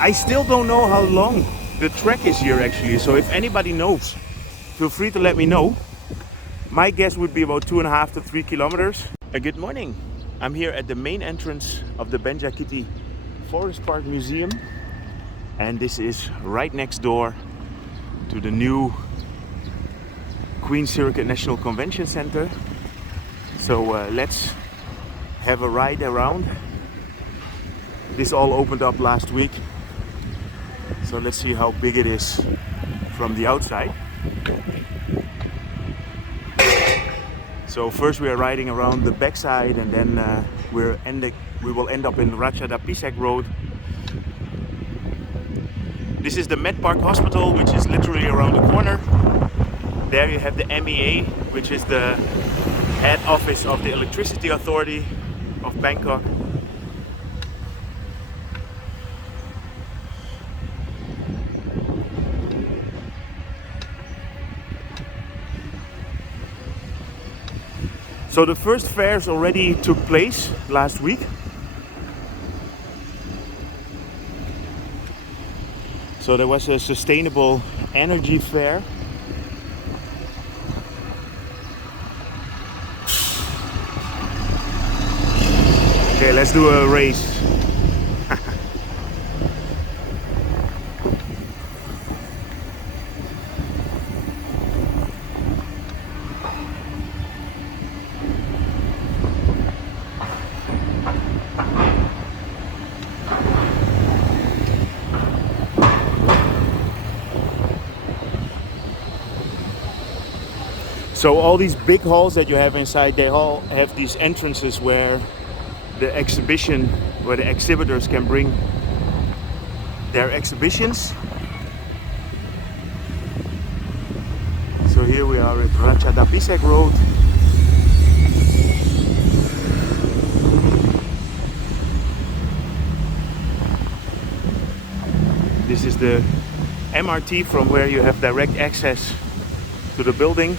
I still don't know how long the trek is here actually, so if anybody knows, feel free to let me know. My guess would be about 2.5 to 3 kilometers. Good morning. I'm here at the main entrance of the Benjakitti Forest Park Museum, and this is right next door to the new Queen Sirikit National Convention Center. So let's have a ride around. This all opened up last week, so let's see how big it is from the outside. So first we are riding around the backside, and then we will end up in Ratchadapisek Road. This is the Med Park Hospital, which is literally around the corner. There you have the MEA, which is the head office of the Electricity Authority of Bangkok. So the first fairs already took place last week. So there was a sustainable energy fair. Okay, let's do a race. So all these big halls that you have inside, they all have these entrances where the exhibitors can bring their exhibitions. So here we are at Ratchadapisek Road. This is the MRT from where you have direct access to the building.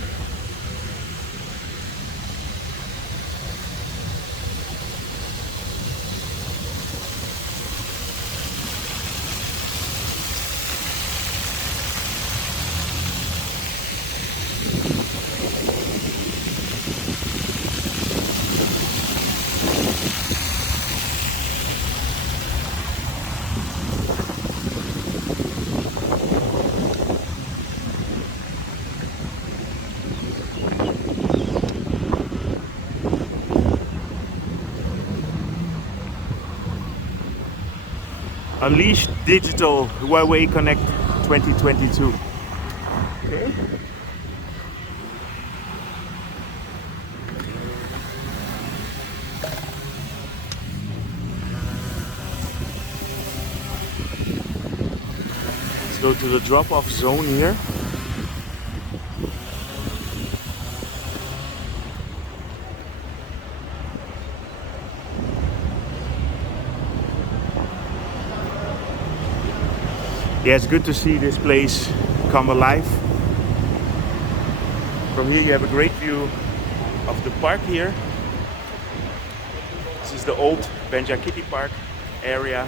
Unleash Digital Huawei Connect 2022. Okay. Let's go to the drop-off zone here. Yeah, it's good to see this place come alive. From here you have a great view of the park here. This is the old Benjakitti Park area.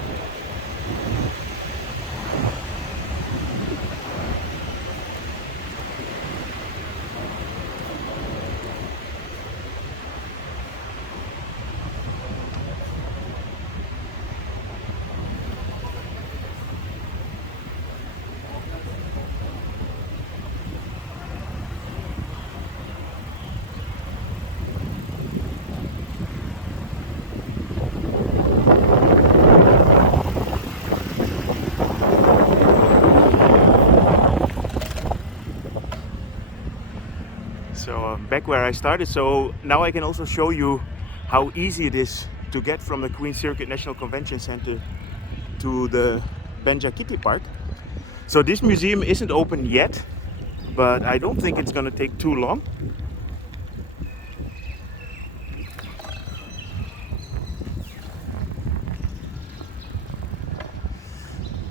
So back where I started, so now I can also show you how easy it is to get from the Queen Sirikit National Convention Center to the Benjakitti Park. So this museum isn't open yet, but I don't think it's gonna take too long.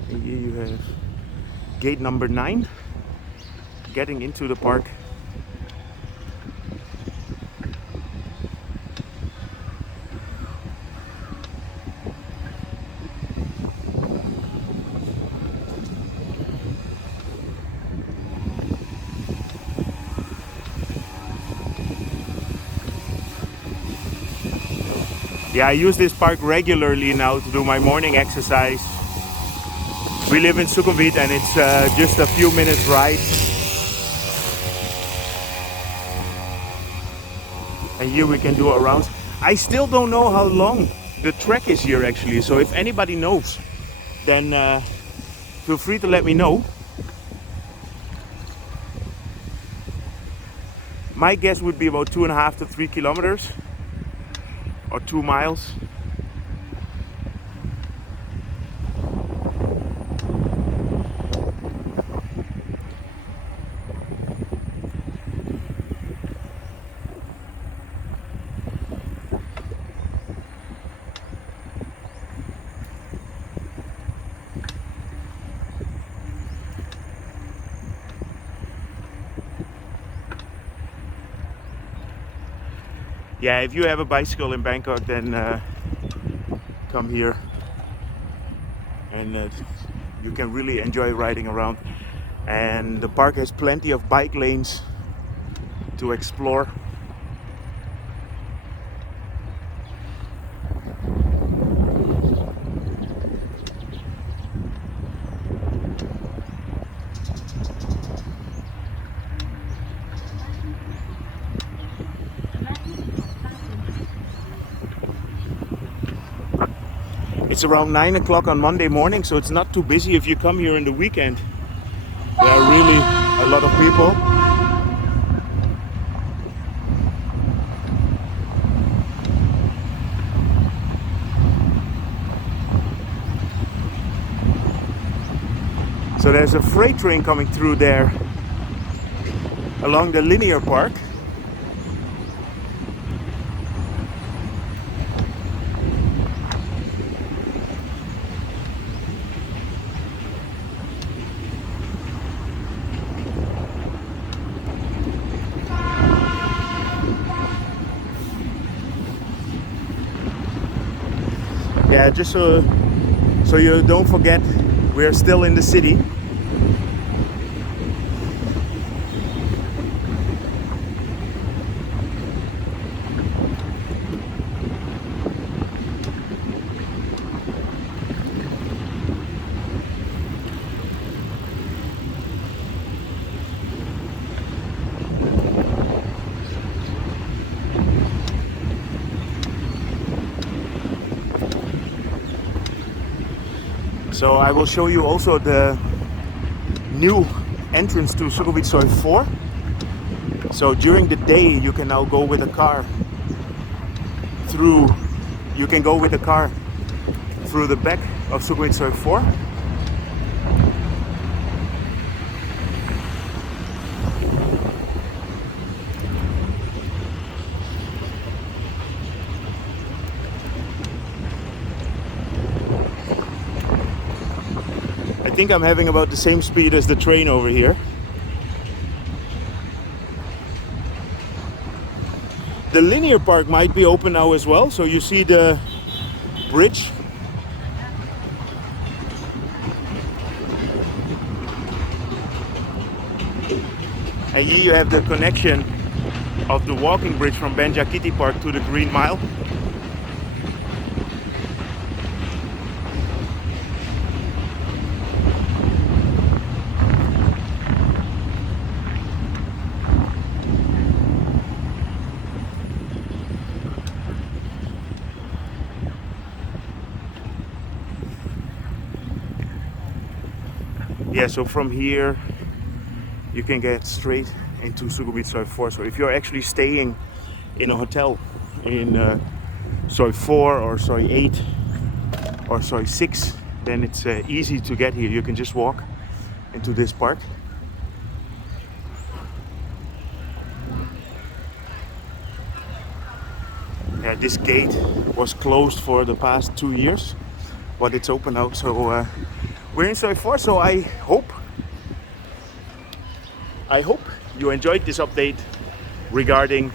And here you have gate number 9, getting into the park. Yeah, I use this park regularly now to do my morning exercise. We live in Sukhumvit and it's just a few minutes ride. And here we can do a round. I still don't know how long the trek is here actually, so if anybody knows, then feel free to let me know. My guess would be about 2.5 to 3 kilometers or 2 miles. Yeah, if you have a bicycle in Bangkok, then come here and you can really enjoy riding around. And the park has plenty of bike lanes to explore. It's around 9 o'clock on Monday morning, so it's not too busy if you come here in the weekend. There are really a lot of people. So there's a freight train coming through there along the linear park. Yeah, just so you don't forget, we're still in the city. So I will show you also the new entrance to Sukhumvit Soi 4. So during the day you can now go with a car through the back of Sukhumvit Soi 4. I think I'm having about the same speed as the train over here. The linear park might be open now as well, so you see the bridge. And here you have the connection of the walking bridge from Benjakitti Park to the Green Mile. Yeah, so from here you can get straight into Sukhumvit Soi 4. So if you're actually staying in a hotel in Soi 4 or Soi 8 or Soi 6, then it's easy to get here. You can just walk into this park. Yeah, this gate was closed for the past 2 years, but it's open now. So we're in Soi 4, so I hope you enjoyed this update regarding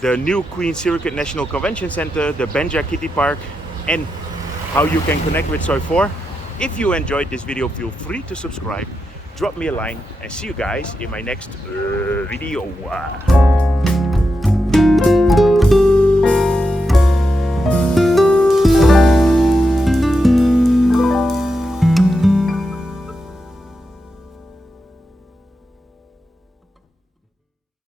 the new Queen Sirikit National Convention Center, the Banjakitti Park, and how you can connect with Soi 4. If you enjoyed this video, feel free to subscribe, drop me a line, and see you guys in my next video.